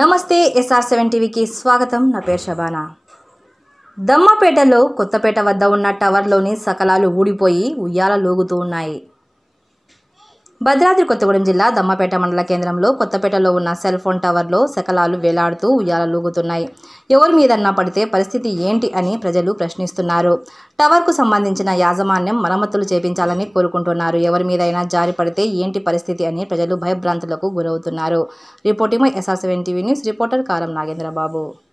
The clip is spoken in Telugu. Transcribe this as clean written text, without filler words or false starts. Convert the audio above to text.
నమస్తే SR7 టీవీకి స్వాగతం. నా పేరు శబానా. దమ్మపేటలో కొత్తపేట వద్ద ఉన్న టవర్లోని సకలాలు ఊడిపోయి ఉయ్యాలలూగుతూ ఉన్నాయి. భద్రాద్రి కొత్తగూడెం జిల్లా దమ్మపేట మండల కేంద్రంలో కొత్తపేటలో ఉన్న సెల్ ఫోన్ టవర్లో శకలాలు వేలాడుతూ ఉయ్యాలలూగుతున్నాయి. ఎవరి మీదన్నా పడితే పరిస్థితి ఏంటి అని ప్రజలు ప్రశ్నిస్తున్నారు. టవర్కు సంబంధించిన యాజమాన్యం మరమ్మతులు చేపించాలని కోరుకుంటున్నారు. ఎవరి మీదైనా జారి పడితే ఏంటి పరిస్థితి అని ప్రజలు భయభ్రాంతులకు గురవుతున్నారు. Reporting SR7 TV news reporter కారం నాగేంద్రబాబు.